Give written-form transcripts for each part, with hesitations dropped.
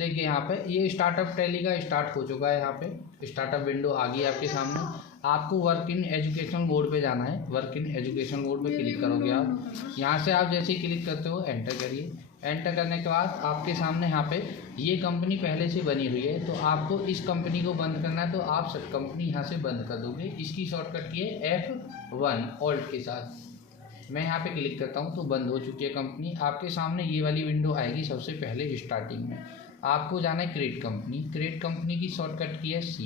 देखिए यहाँ पे ये स्टार्टअप टैली का स्टार्ट हो चुका है। यहाँ पे स्टार्टअप विंडो आ गई आपके सामने। आपको वर्क इन एजुकेशन मोड पे जाना है। वर्क इन एजुकेशन मोड पे क्लिक करोगे आप। यहाँ से आप जैसे ही क्लिक करते हो एंटर करिए। एंटर करने के बाद आपके सामने यहाँ पे ये कंपनी पहले से बनी हुई है, तो आपको इस कंपनी को बंद करना है, तो आप सब कंपनी यहाँ से बंद कर दोगे। इसकी शॉर्टकट की है F1 ऑल्ट के साथ। मैं यहाँ पे क्लिक करता हूँ तो बंद हो चुकी है कंपनी। आपके सामने ये वाली विंडो आएगी सबसे पहले स्टार्टिंग में। आपको जाना है क्रिएट कंपनी। क्रिएट कंपनी की शॉर्टकट की है C।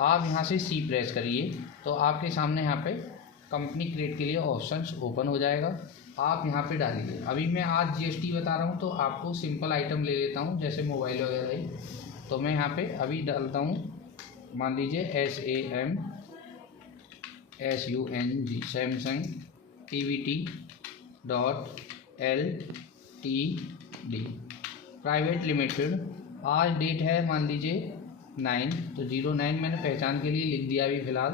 आप यहाँ से C प्रेस करिए तो आपके सामने यहाँ पे कंपनी क्रिएट के लिए ऑप्शंस ओपन हो जाएगा। आप यहाँ पे डालिए। अभी मैं आज GST बता रहा हूँ तो आपको सिंपल आइटम ले लेता हूँ, जैसे मोबाइल वगैरह ही। तो मैं यहाँ पे अभी डालता हूँ, मान लीजिए SAMSUNG Samsung PVT.LTD private limited. आज डेट है मान लीजिए 9, तो 09 मैंने पहचान के लिए लिख दिया अभी फ़िलहाल।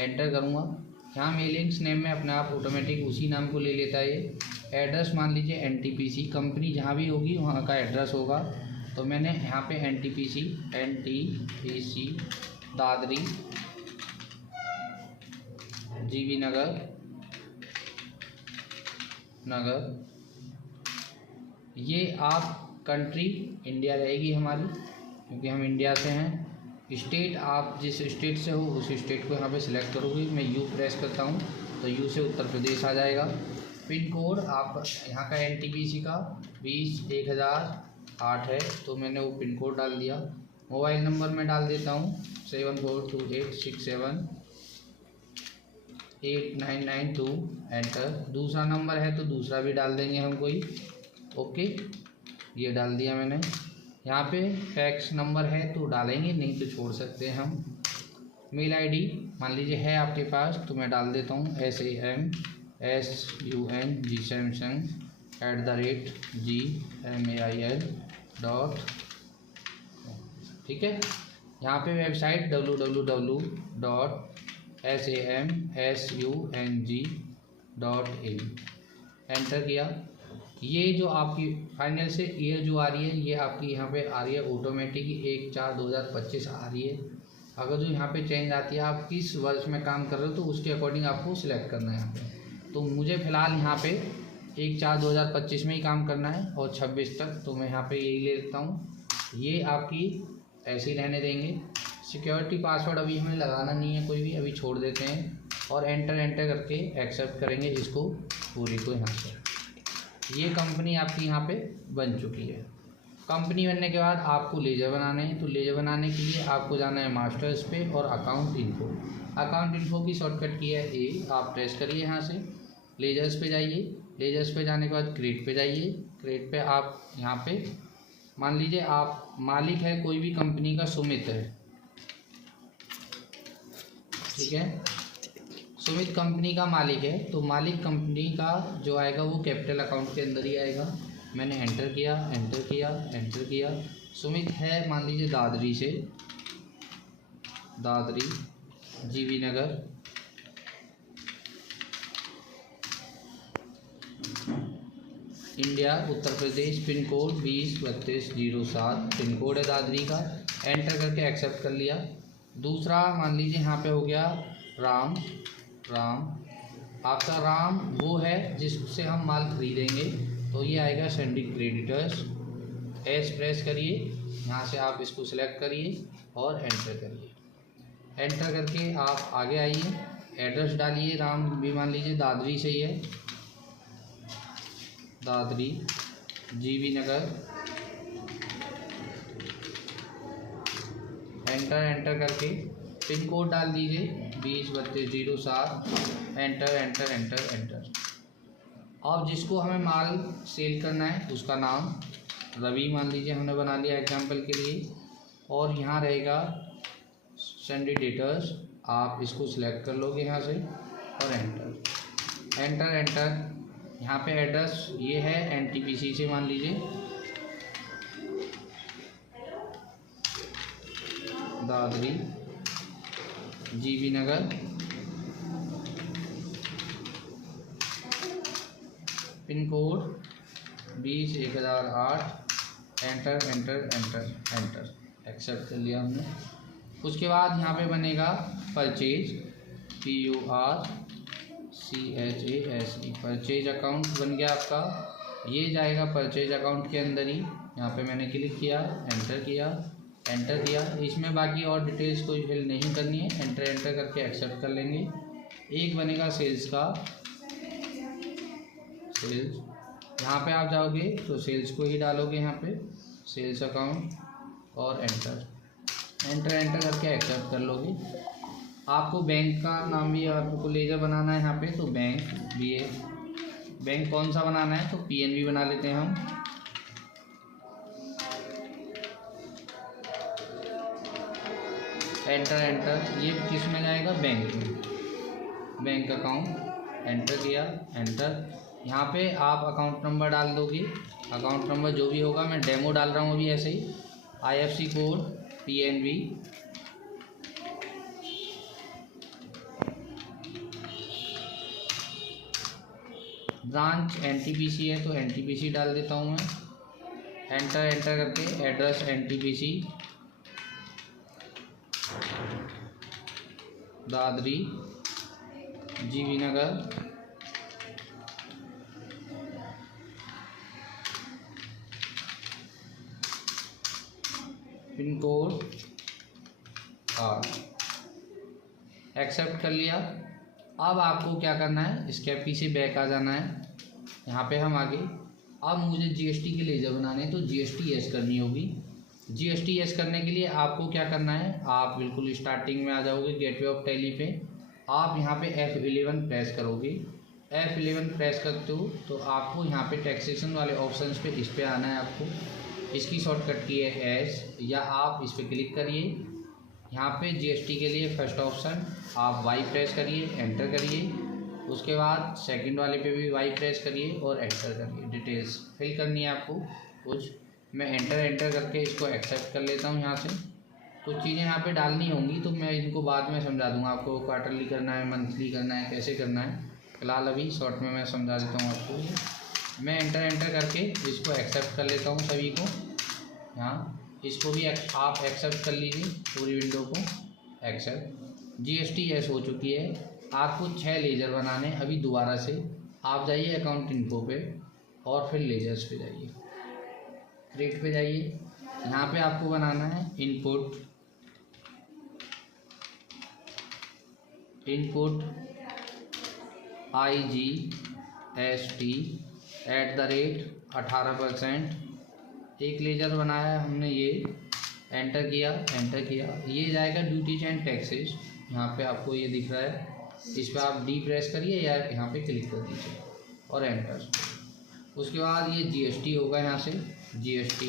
एंटर करूँगा। यहाँ मेलिंग्स नेम में अपने आप ऑटोमेटिक उसी नाम को ले लेता है ये। एड्रेस मान लीजिए NTPC, कंपनी जहाँ भी होगी वहाँ का एड्रेस होगा। तो मैंने यहाँ पे NTPC दादरी GV नगर। ये आप कंट्री इंडिया रहेगी हमारी, क्योंकि हम इंडिया से हैं। स्टेट आप जिस स्टेट से हो उस स्टेट को यहाँ पे सिलेक्ट करोगे। मैं U प्रेस करता हूँ तो U से उत्तर प्रदेश आ जाएगा। पिन कोड आप यहाँ का NTPC का 20-1008 है, तो मैंने वो पिन कोड डाल दिया। मोबाइल नंबर मैं डाल देता हूँ 7428678992। एंटर। दूसरा नंबर है तो दूसरा भी डाल देंगे हम कोई। ओके, ये डाल दिया मैंने। यहाँ पे फैक्स नंबर है तो डालेंगे, नहीं तो छोड़ सकते हैं हम। मेल ID मान लीजिए है आपके पास, तो मैं डाल देता हूँ SAMSUNG Samsung@gmail.com। ठीक है। यहाँ पे वेबसाइट www.samsung.in। एंटर किया। ये जो आपकी फाइनल से ईयर जो आ रही है, ये आपकी यहाँ पे आ रही है ऑटोमेटिक 1/4/2025 आ रही है। अगर जो यहाँ पे चेंज आती है, आप किस वर्ष में काम कर रहे हो तो उसके अकॉर्डिंग आपको सिलेक्ट करना है यहाँ पे। तो मुझे फ़िलहाल यहाँ पे 1/4/2025 में ही काम करना है और 26 तक, तो मैं यहाँ पे यही ले लेता हूँ। ये आपकी ऐसे ही रहने देंगे। सिक्योरिटी पासवर्ड अभी हमें लगाना नहीं है कोई भी, अभी छोड़ देते हैं। और एंटर करके एक्सेप्ट करेंगे इसको पूरी को यहाँ से। ये कंपनी आपकी यहाँ पे बन चुकी है। कंपनी बनने के बाद आपको लेजर बनाने हैं, तो लेजर बनाने के लिए आपको जाना है मास्टर्स पे और अकाउंट इन्फो। अकाउंट इन्फो की शॉर्टकट की है A। आप प्रेस करिए यहाँ से, लेजर्स पे जाइए। लेजर्स पे जाने के बाद क्रिएट पे जाइए। क्रिएट पे आप यहाँ पे मान लीजिए आप मालिक है कोई भी कंपनी का, सुमित है, ठीक है, सुमित कंपनी का मालिक है, तो मालिक कंपनी का जो आएगा वो कैपिटल अकाउंट के अंदर ही आएगा। मैंने एंटर किया। सुमित है मान लीजिए दादरी से, दादरी GV नगर, India, Uttar Pradesh. Pin code 203207 pin code है दादरी का। एंटर करके एक्सेप्ट कर लिया। दूसरा मान लीजिए यहाँ पे हो गया राम। आपका राम वो है जिससे हम माल खरीदेंगे, तो ये आएगा सेंडिंग क्रेडिटर्स। S प्रेस करिए, यहाँ से आप इसको सिलेक्ट करिए और एंटर करिए। एंटर करके आप आगे आइए, एड्रेस डालिए। राम भी मान लीजिए दादरी से ही है, दादरी GV नगर। एंटर करके पिन कोड डाल दीजिए 203207। एंटर। अब जिसको हमें माल सेल करना है उसका नाम रवि मान लीजिए हमने बना लिया एग्जांपल के लिए। और यहाँ रहेगा सेंड डेटर्स, आप इसको सिलेक्ट कर लोगे यहाँ से और एंटर। यहाँ पे एड्रेस ये है NTPC से मान लीजिए, Dadri GV Nagar, pin code 20-1008। Enter enter enter enter, accept कर लिया हमने। उसके बाद यहाँ पे बनेगा परचेज, PURCHASE, परचेज अकाउंट बन गया आपका। ये जाएगा परचेज अकाउंट के अंदर ही। यहाँ पे मैंने क्लिक किया, एंटर किया, एंटर किया। इसमें बाकी और डिटेल्स कोई फिल नहीं करनी है, एंटर एंटर करके एक्सेप्ट कर लेंगे। एक बनेगा सेल्स का, सेल्स, यहाँ पे आप जाओगे तो सेल्स को ही डालोगे यहाँ पे, सेल्स अकाउंट, और एंटर एंटर एंटर करके एक्सेप्ट कर लोगे। आपको बैंक का नाम भी आपको लेजर बनाना है यहाँ पे, तो बैंक, बैंक कौन सा बनाना है, तो PNB बना लेते हैं हम। एंटर एंटर, ये किस में जाएगा, बैंक में, बैंक अकाउंट, एंटर किया, एंटर। यहाँ पे आप अकाउंट नंबर डाल दोगे, अकाउंट नंबर जो भी होगा, मैं डेमो डाल रहा हूँ अभी ऐसे ही। IFSC code PNB, branch NTPC है तो NTPC डाल देता हूँ मैं। एंटर एंटर करके address NTPC Dadri GV Nagar, pin code 8, accept कर लिया। अब आपको क्या करना है, स्केपी से बैक आ जाना है। यहाँ पे हम आगे, अब मुझे GST के लेजर बनाने हैं तो GST यस करनी होगी। GST यस करने के लिए आपको क्या करना है, आप बिल्कुल स्टार्टिंग में आ जाओगे गेटवे ऑफ टैली पे। आप यहाँ पे F11 प्रेस करोगे। F11 प्रेस करते हो तो आपको यहाँ पे टैक्सेशन वाले ऑप्शंस पे इस पे आना है आपको। इसकी शॉर्टकट की है S, या आप इस पर क्लिक करिए। यहाँ पे GST के लिए फर्स्ट ऑप्शन आप Y प्रेस करिए, एंटर करिए। उसके बाद सेकंड वाले पे भी Y प्रेस करिए और एंटर करिए। डिटेल्स फिल करनी है आपको कुछ। मैं एंटर एंटर करके इसको एक्सेप्ट कर लेता हूँ। यहाँ से कुछ चीज़ें यहाँ पे डालनी होंगी तो मैं इनको बाद में समझा दूँगा आपको, क्वार्टरली करना है, मंथली करना है, कैसे करना है। फिलहाल अभी शॉर्ट में मैं समझा देता हूँ आपको। मैं एंटर एंटर करके इसको एक्सेप्ट कर लेता हूँ सभी को। यहाँ इसको भी आप एक्सेप्ट कर लीजिए, पूरी विंडो को एक्सेप्ट। GST यस हो चुकी है। आपको 6 लेजर बनाने। अभी दोबारा से आप जाइए अकाउंट इन्फो पे और फिर लेजर्स पे जाइए, क्रिएट पे जाइए। यहाँ पे आपको बनाना है इनपुट IGST @18%। एक लेजर बनाया है हमने, ये एंटर किया, एंटर किया। ये जाएगा ड्यूटीज एंड टैक्सेस। यहाँ पे आपको ये दिख रहा है, इस पर आप D प्रेस करिए या यहाँ पे क्लिक कर दीजिए और एंटर। उसके बाद ये GST होगा। यहाँ से GST,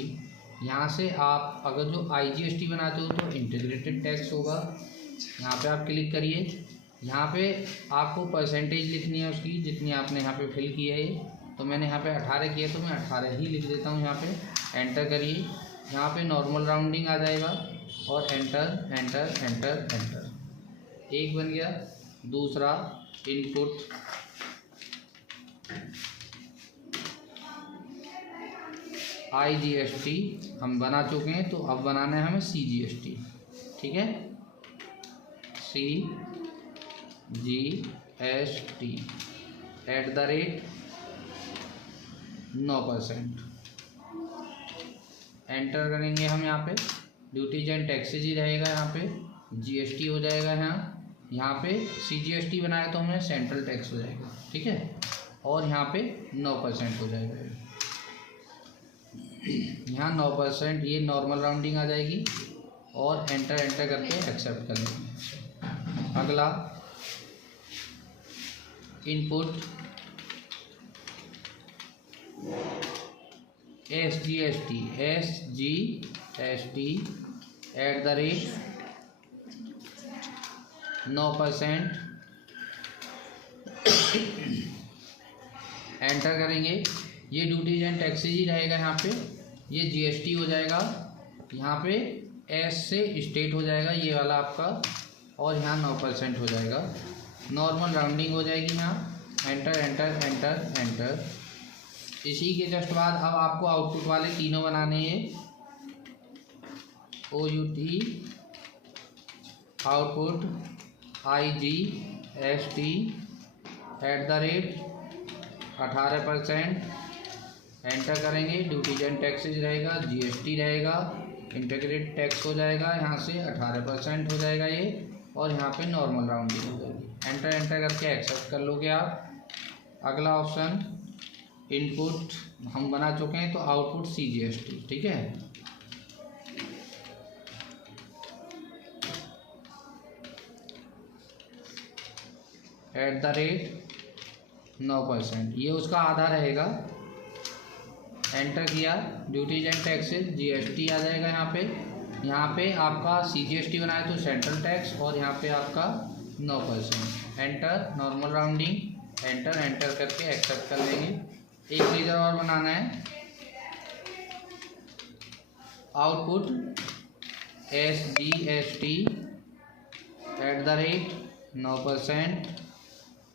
यहाँ से आप अगर जो IGST बनाते हो तो इंटीग्रेटेड टैक्स होगा। यहाँ पे आप क्लिक करिए। यहाँ पे आपको परसेंटेज लिखनी है उसकी, जितनी आपने यहाँ पे फिल की है। ये तो मैंने यहाँ पे 18 किया तो मैं 18 ही लिख देता हूँ। यहाँ पे एंटर करिए। यहाँ पे नॉर्मल राउंडिंग आ जाएगा और एंटर एंटर एंटर एंटर। एक बन गया। दूसरा इनपुट IGST हम बना चुके हैं, तो अब बनाना है हमें CGST। ठीक है, CGST @9%। एंटर करेंगे हम। यहाँ पे ड्यूटीज एंड टैक्सेज ही रहेगा। यहाँ पे GST हो जाएगा। यहाँ पे CGST बनाया तो हमें सेंट्रल टैक्स हो जाएगा। ठीक है, और यहाँ पे 9% हो जाएगा। यहाँ 9%, ये नॉर्मल राउंडिंग आ जाएगी और एंटर एंटर करके एक्सेप्ट कर लेंगे। अगला इनपुट SGST @9%। एंटर करेंगे। ये ड्यूटीज एंड टैक्सेज ही रहेगा। यहाँ पे ये GST हो जाएगा। यहाँ पे S से स्टेट हो जाएगा ये वाला आपका, और यहाँ 9% हो जाएगा। नॉर्मल राउंडिंग हो जाएगी। यहाँ एंटर एंटर एंटर एंटर। इसी के जस्ट बाद अब आपको आउटपुट वाले तीनों बनाने हैं। OUT आउटपुट IGST @ 18%, एंटर करेंगे। ड्यूटीज एंड टैक्सेज रहेगा, GST रहेगा, इंटीग्रेटेड टैक्स हो जाएगा, यहाँ से 18% हो जाएगा ये, और यहाँ पे नॉर्मल राउंडिंग हो जाएगी। एंटर एंटर करके एक्सेप्ट कर लोगे आप। अगला ऑप्शन इनपुट हम बना चुके हैं, तो आउटपुट CGST, ठीक है। @ 9%, ये उसका आधा रहेगा। एंटर किया, ड्यूटीज एंड टैक्सेस GST आ जाएगा यहाँ पे आपका CGST बनाया तो सेंट्रल टैक्स, और यहाँ पे आपका 9%। Enter, normal rounding, enter enter करके एक्सेप्ट कर लेंगे। एक लीडर और बनाना है। Output SGST @ 9%,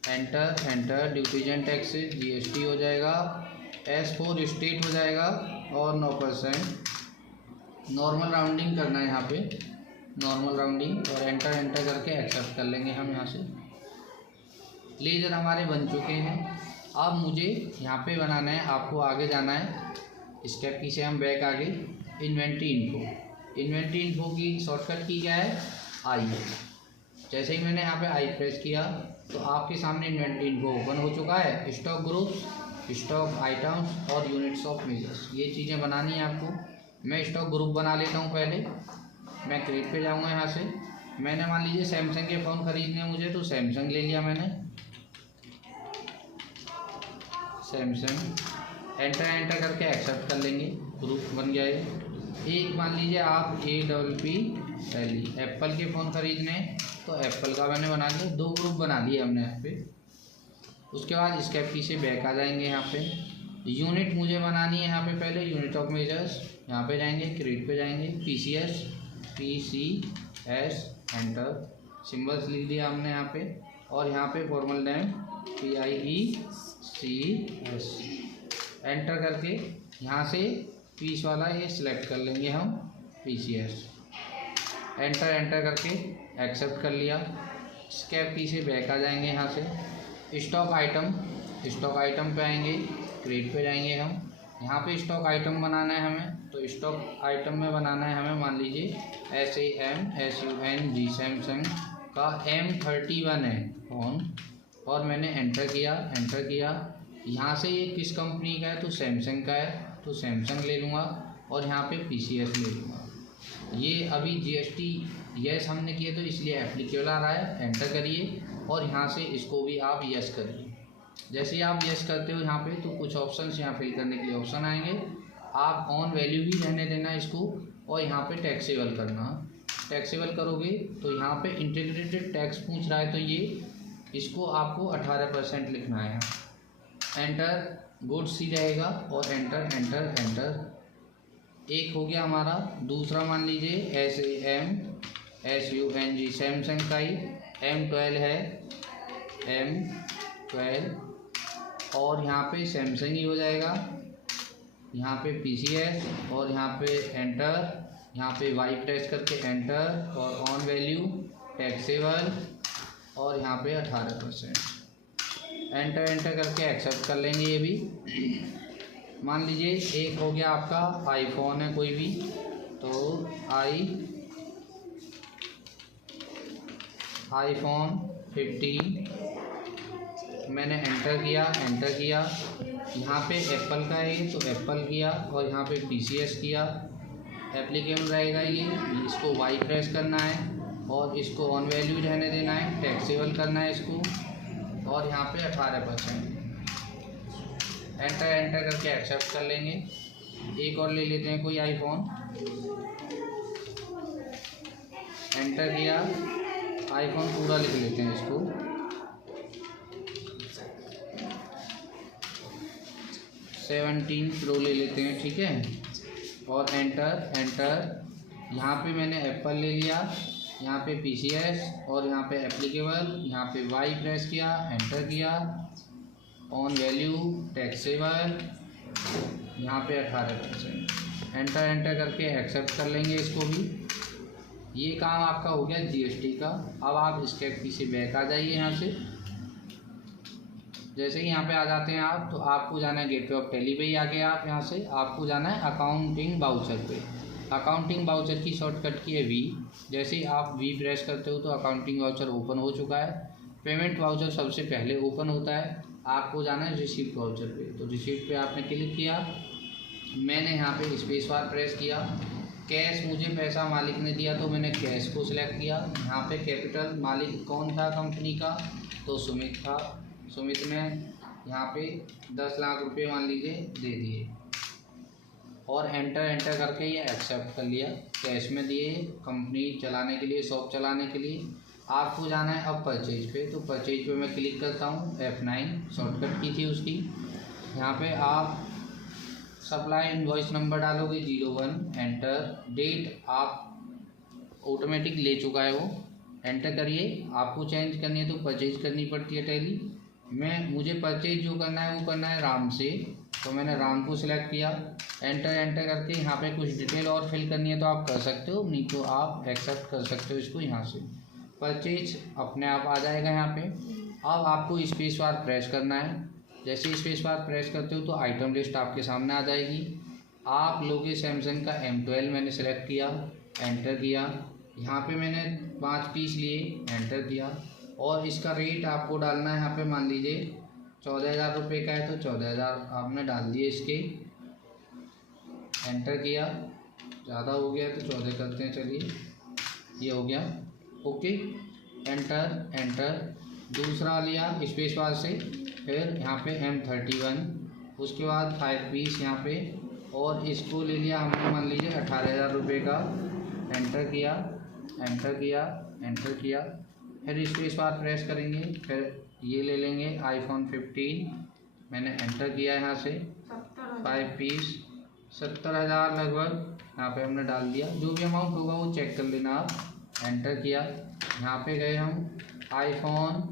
enter enter, duties and taxes GST हो जाएगा, S4 स्टेट हो जाएगा, और 9%। नॉर्मल राउंडिंग करना है यहाँ पे, नॉर्मल राउंडिंग, और एंटर एंटर करके एक्सेप्ट कर लेंगे हम यहाँ से। लेजर हमारे बन चुके हैं। अब मुझे यहाँ पे बनाना है, आपको आगे जाना है। स्टेप की से हम बैक आगे, इन्वेंट्री इन्फो की शॉर्टकट की क्या है, आई। जैसे ही मैंने यहाँ पे आई प्रेस किया तो आपके सामने इन्वेंट्री इन्फो ओपन हो चुका है। स्टॉक ग्रुप्स, स्टॉक आइटम्स और यूनिट्स ऑफ मेजर्स, ये चीज़ें बनानी है आपको। मैं स्टॉक ग्रुप बना लेता हूँ पहले। मैं क्रिएट पे जाऊँगा यहाँ से। मैंने मान लीजिए सैमसंग के फ़ोन खरीदने हैं मुझे, तो सैमसंग ले लिया मैंने, सैमसंग। एंटर एंटर करके एक्सेप्ट कर लेंगे, ग्रुप बन गया है। एक मान लीजिए आप APPLE एप्पल के फ़ोन खरीदने, तो एप्पल का मैंने बना लिया। 2 ग्रुप बना लिए हमने यहाँ पे। उसके बाद स्टेप की से बैक आ जाएंगे। यहाँ पे यूनिट मुझे बनानी है, यहाँ पे पहले यूनिट ऑफ मेजर्स, यहाँ पे जाएंगे, क्रिएट पे जाएंगे, PCS, एंटर, सिंबल्स लिख दिया हमने यहाँ पे, और यहाँ पे फॉर्मल नेम PIECS, एंटर करके यहाँ से पीस वाला ये सिलेक्ट कर लेंगे हम, PCS। एंटर एंटर करके एक्सेप्ट कर लिया। स्टेप की से बैक आ जाएंगे यहाँ से। स्टॉक आइटम पे आएंगे, क्रिएट पे जाएंगे हम। यहाँ पे स्टॉक आइटम बनाना है हमें, तो स्टॉक आइटम में बनाना है हमें, मान लीजिए SAMSUNG सैमसंग का M31 है फ़ोन, और मैंने एंटर किया। यहाँ से ये किस कंपनी का है, तो सैमसंग का है, तो सैमसंग ले लूँगा, और यहाँ पे PCS ले लूँगा। ये अभी GST यस हमने किए, तो इसलिए एप्लीकेबल आ रहा है। एंटर करिए, और यहाँ से इसको भी आप यस करिए। जैसे ही आप यस करते हो यहाँ पे, तो कुछ ऑप्शंस यहाँ फिल करने के लिए ऑप्शन आएंगे। आप ऑन वैल्यू भी रहने देना इसको, और यहाँ पे टैक्सेबल करना। टैक्सेबल करोगे तो यहाँ पे इंटीग्रेटेड टैक्स पूछ रहा है, तो ये इसको आपको 18% लिखना है। एंटर, गुड्स ही रहेगा, और एंटर एंटर एंटर। एक हो गया हमारा। दूसरा मान लीजिए SAMSUNG सैमसंग का ही M12 है, M12, और यहाँ पे सैमसंग ही हो जाएगा। यहाँ पे PCS, और यहाँ पे एंटर, यहाँ पे वाई प्रेस करके एंटर, और ऑन वैल्यू टैक्सेबल, और यहाँ पे 18%। एंटर एंटर करके एक्सेप्ट कर लेंगे ये भी। मान लीजिए एक हो गया आपका आईफोन है कोई भी, तो iPhone 15 मैंने एंटर किया। यहाँ पे एप्पल का है, तो एप्पल किया, और यहाँ पे PCS किया। एप्लीकेबल रहेगा ये, इसको वाई प्रेस करना है, और इसको ऑन वैल्यू रहने देना है, टैक्सेबल करना है इसको, और यहाँ पे 18%। एंटर एंटर करके एक्सेप्ट कर लेंगे। एक और ले लेते हैं कोई आईफोन। एंटर किया, आईफोन पूरा लिख लेते हैं इसको। सेवनटीन प्रो ले लेते हैं, ठीक है। और एंटर एंटर, यहाँ पे मैंने एप्पल ले लिया, यहाँ पे PCS, और यहाँ पे एप्लीकेबल, यहाँ पे वाई प्रेस किया, एंटर किया, ऑन वैल्यू टैक्सेबल, यहाँ पे 18%। एंटर एंटर करके एक्सेप्ट कर लेंगे इसको भी। ये काम आपका हो गया जीएसटी का। अब आप स्टेप पीछे बैक आ जाइए यहाँ से। जैसे ही यहाँ पे आ जाते हैं आप, तो आपको जाना है गेटवे ऑफ टैली पे ही आ गए आप। यहाँ से आपको जाना है अकाउंटिंग वाउचर पे। अकाउंटिंग वाउचर की शॉर्टकट की है वी। जैसे ही आप वी प्रेस करते हो तो अकाउंटिंग वाउचर ओपन हो चुका है। पेमेंट वाउचर सबसे पहले ओपन होता है। आपको जाना है रिसीप्ट वाउचर पे। तो रिसीप्ट पे आपने क्लिक किया, मैंने यहाँ पे स्पेस बार प्रेस किया। कैश मुझे पैसा मालिक ने दिया तो मैंने कैश को सिलेक्ट किया। यहाँ पे कैपिटल मालिक कौन था कंपनी का, तो सुमित था। सुमित ने यहाँ पे 10 लाख रुपए मान लीजिए दे दिए और एंटर एंटर करके ये एक्सेप्ट कर लिया। कैश में दिए कंपनी चलाने के लिए, शॉप चलाने के लिए। आपको जाना है अब परचेज पे। तो परचेज पे मैं क्लिक करता हूँ, F9 शॉर्टकट की थी उसकी। यहाँ पे आप सप्लाई इनवॉइस नंबर डालोगे 01, एंटर। डेट आप ऑटोमेटिक ले चुका है वो, एंटर करिए। आपको चेंज करनी है तो परचेज करनी पड़ती है टैली। मुझे परचेज जो करना है वो करना है राम से, तो मैंने राम को सिलेक्ट किया। एंटर एंटर करके यहाँ पे कुछ डिटेल और फिल करनी है तो आप कर सकते हो, नहीं तो आप एक्सेप्ट कर सकते हो इसको। यहाँ से परचेज अपने आप आ जाएगा यहाँ पे। अब आपको स्पेस बार प्रेस करना है। जैसे स्पेस बार प्रेस करते हो तो आइटम लिस्ट आपके सामने आ जाएगी। आप लोगे सैमसंग का M12 मैंने सेलेक्ट किया, एंटर किया। यहाँ पे मैंने 5 पीस लिए, एंटर किया। और इसका रेट आपको डालना है यहाँ पे, मान लीजिए 14,000 रुपये का है तो 14,000 आपने डाल दिए इसके, एंटर किया। ज़्यादा हो गया तो 14 करते हैं, चलिए ये हो गया, ओके। Enter enter. दूसरा लिया स्पेस बार से, फिर यहाँ पे M31, उसके बाद 5 पीस यहाँ पे, और इसको ले लिया हमने मान लीजिए 18,000 रुपये का, एंटर किया, एंटर किया, एंटर किया। फिर स्पेस बार प्रेस करेंगे। फिर ये ले लेंगे iPhone 15, मैंने एंटर किया यहाँ से। 5 पीस 70,000 लगभग यहाँ पे हमने डाल दिया। जो भी अमाउंट होगा वो चेक कर लेना आप, एंटर किया। यहाँ पे गए हम iPhone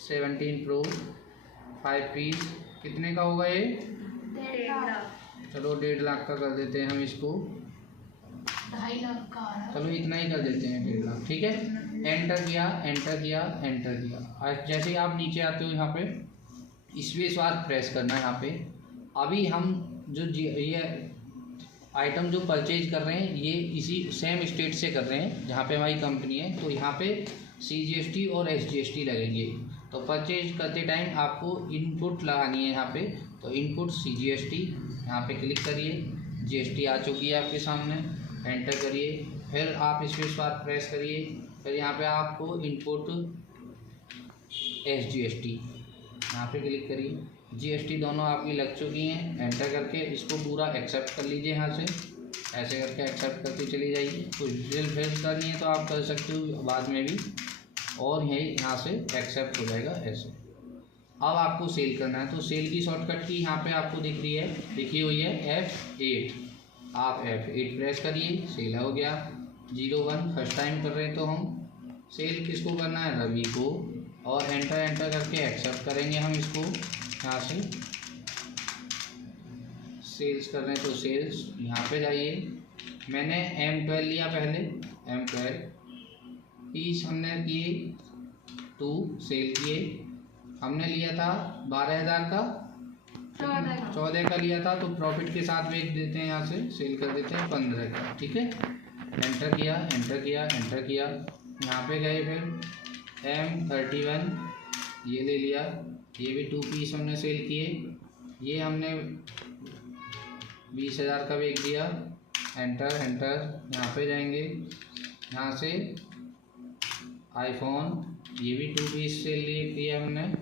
17 Pro 5 पीस, कितने का होगा ये? 1.5 लाख। चलो 1.5 लाख का कर देते हैं हम इसको, 2.5 लाख का। चलो इतना ही कर देते हैं, 1.5 लाख, ठीक है। एंटर किया, एंटर किया, एंटर किया। और जैसे ही आप नीचे आते हो यहाँ पे स्पेस बार प्रेस करना है यहाँ पे। अभी हम जो ये आइटम जो परचेज कर रहे हैं ये इसी सेम स्टेट से कर रहे हैं जहाँ पे हमारी कंपनी है, तो यहाँ पे CGST और SGST लगेंगे। तो परचेज करते टाइम आपको इनपुट लगानी है यहाँ पे, तो इनपुट CGST यहाँ पे क्लिक करिए। GST आ चुकी है आपके सामने, एंटर करिए। फिर आप स्पेस बार प्रेस करिए। फिर यहाँ पे आपको इनपुट SGST यहाँ पे क्लिक करिए। GST दोनों आपकी लग चुकी हैं, एंटर करके इसको पूरा एक्सेप्ट कर लीजिए यहाँ से। ऐसे करके एक्सेप्ट करके चली जाइए। कुछ डिटेल फिल करनी है तो आप कर सकते हो बाद में भी, और यही यहाँ से एक्सेप्ट हो जाएगा ऐसे। अब आपको सेल करना है, तो सेल की शॉर्टकट की यहाँ पे आपको दिख रही है, लिखी हुई है F8। आप F8 प्रेस करिए, सेल हो गया 01। फर्स्ट टाइम कर रहे हैं तो हम सेल किसको करना है, रवि को, और एंटर एंटर करके एक्सेप्ट करेंगे हम इसको। यहाँ से सेल्स कर रहे हैं तो सेल्स यहाँ पे जाइए। मैंने M12 लिया पहले, M12 पीस हमने किए 2 सेल किए। हमने लिया था 12,000 का, 14 का लिया था, तो प्रॉफिट के साथ बेच देते हैं, यहाँ से सेल कर देते हैं 15 का, ठीक है। एंटर किया, एंटर किया, एंटर किया। यहाँ पे गए, फिर M31 ये ले लिया। ये भी 2 पीस हमने सेल किए। ये हमने 20,000 का बेच दिया, एंटर एंटर। यहाँ पे जाएंगे, यहाँ से iPhone ये भी 2 पीस सेल किया हमने,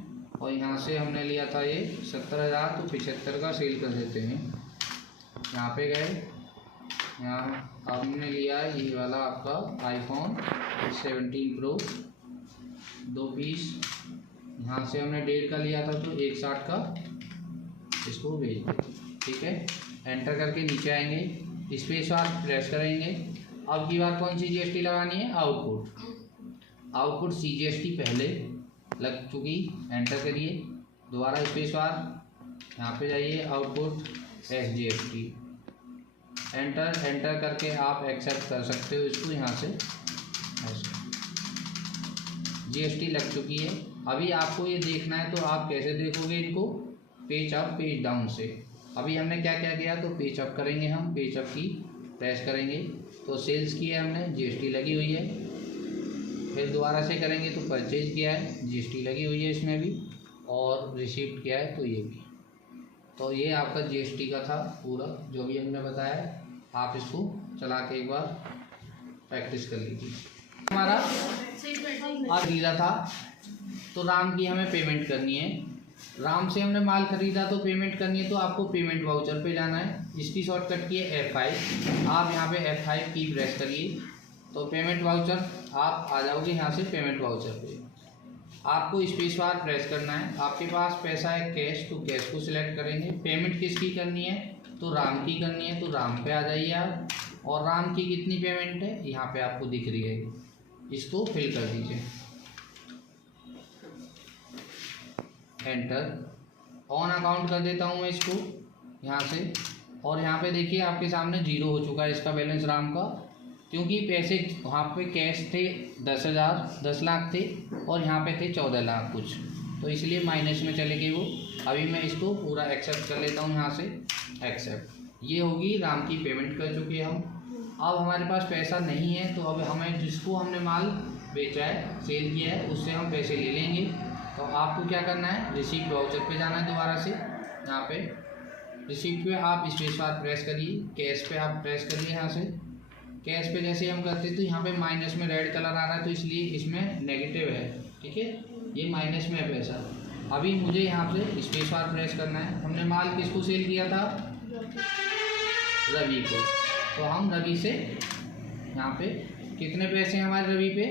और यहाँ से हमने लिया था ये 70,000, तो 75 का सेल कर देते हैं। यहाँ पे गए, यहाँ हमने लिया ये वाला आपका iPhone 17 Pro 2 पीस। यहाँ से हमने 1.5 का लिया था तो 160 का इसको भेज देते, ठीक है। एंटर करके नीचे आएंगे, स्पेस बार प्रेस करेंगे। अब की बार कौन सी GST लगानी है, आउटपुट CGST पहले लग चुकी, एंटर करिए। दोबारा स्पेस बार, यहाँ पे जाइए आउटपुट SGST, एंटर करके आप एक्सेप्ट कर सकते हो इसको यहाँ से। GST लग चुकी है। अभी आपको ये देखना है तो आप कैसे देखोगे इनको, पेज अप पेज डाउन से। अभी हमने क्या क्या किया, तो पेज अप करेंगे, हम पेज अप की प्रेस करेंगे तो सेल्स की है हमने, GST लगी हुई है। फिर दोबारा से करेंगे तो परचेज किया है, GST लगी हुई है इसमें भी, और रिसीप्ट किया है तो ये भी। तो ये आपका GST का था पूरा जो भी हमने बताया। आप इसको चला के एक बार प्रैक्टिस कर लीजिए। हमारा खरीदा था तो राम की हमें पेमेंट करनी है। राम से हमने माल खरीदा तो पेमेंट करनी है, तो आपको पेमेंट वाउचर पे जाना है। इसकी शॉर्टकट की है F5। आप यहाँ पे F5 की प्रेस करिए तो पेमेंट वाउचर आप आ जाओगे यहाँ से पेमेंट वाउचर पे। आपको स्पेस बार प्रेस करना है। आपके पास पैसा है कैश, तो कैश को सिलेक्ट करेंगे। पेमेंट किसकी करनी है, तो राम की करनी है, तो राम पे आ जाइए आप। और राम की कितनी पेमेंट है यहाँ पे आपको दिख रही है, इसको फिल कर दीजिए, एंटर। ऑन अकाउंट कर देता हूँ मैं इसको यहाँ से। और यहाँ पे देखिए आपके सामने 0 हो चुका है इसका बैलेंस राम का, क्योंकि पैसे वहाँ पे कैश थे 10 लाख थे और यहाँ पे थे 14 लाख कुछ, तो इसलिए माइनस में चले गए वो। अभी मैं इसको पूरा एक्सेप्ट कर लेता हूँ यहाँ से, एक्सेप्ट। ये होगी राम की पेमेंट कर चुके हैं हम। अब हमारे पास पैसा नहीं है तो अब हमें जिसको हमने माल बेचा है, सेल किया है, उससे हम पैसे ले लेंगे। तो आपको क्या करना है, रिसीप्ट वाउचर पे जाना है दोबारा से। यहाँ पे रिसीप्ट पे आप स्पेस बार प्रेस करिए, कैश पे आप प्रेस करिए यहाँ से। कैश पे जैसे हम करते तो यहाँ पे माइनस में रेड कलर आ रहा है, तो इसलिए इसमें नेगेटिव है, ठीक है, ये माइनस में है पैसा। अभी मुझे यहाँ पे स्पेस बार प्रेस करना है। हमने माल किसको सेल किया था, रवि को, तो हम रवि से यहाँ पे कितने पैसे हैं हमारे रवि पे,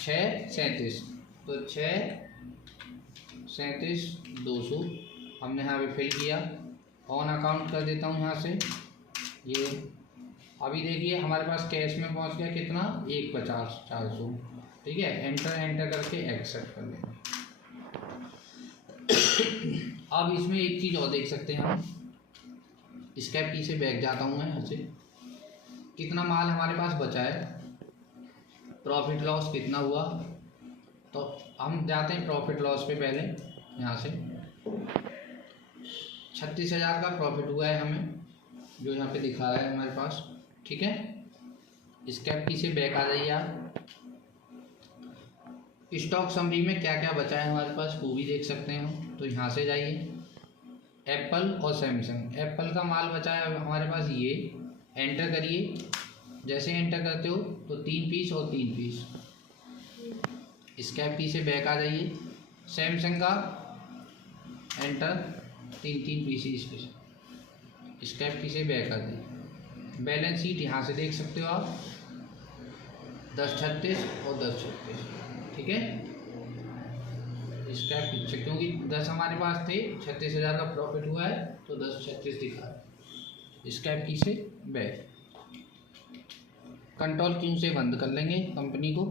637, तो 637,200 हमने यहाँ पे फिल किया। ऑन अकाउंट कर देता हूँ यहाँ से ये। अभी देखिए हमारे पास कैश में पहुँच गया कितना, 150,400, ठीक है। एंटर करके एक्सेप्ट कर लेंगे। अब इसमें एक चीज़ और देख सकते हैं हम, स्केप की से बैक जाता हूँ मैं यहाँ से। कितना माल हमारे पास बचा है, प्रॉफिट लॉस कितना हुआ, तो हम जाते हैं प्रॉफिट लॉस पे पहले। यहाँ से 36,000 का प्रॉफिट हुआ है हमें, जो यहाँ पे दिखा रहा है हमारे पास, ठीक है। स्केप की से बैक आ जाइए आप। स्टॉक समरी में क्या क्या बचा है हमारे पास वो भी देख सकते हैं हम, तो यहाँ से जाइए। एप्पल और सैमसंग, एप्पल का माल बचा है हमारे पास ये, एंटर करिए। जैसे एंटर करते हो तो 3 पीस और 3 पीस। स्केप की से बैक आ जाइए। सैमसंग का एंटर, 3 पीस इसके। स्केप की से बैक आ जाइए। बैलेंस शीट यहाँ से देख सकते हो आप, 1036 और 1036, ठीक है। स्केप पीछे, क्योंकि 10 हमारे पास थे, 36,000 का प्रॉफिट हुआ है तो 1036 दिखा है। स्केप की से बैक, कंट्रोल क्यू से बंद कर लेंगे कंपनी को।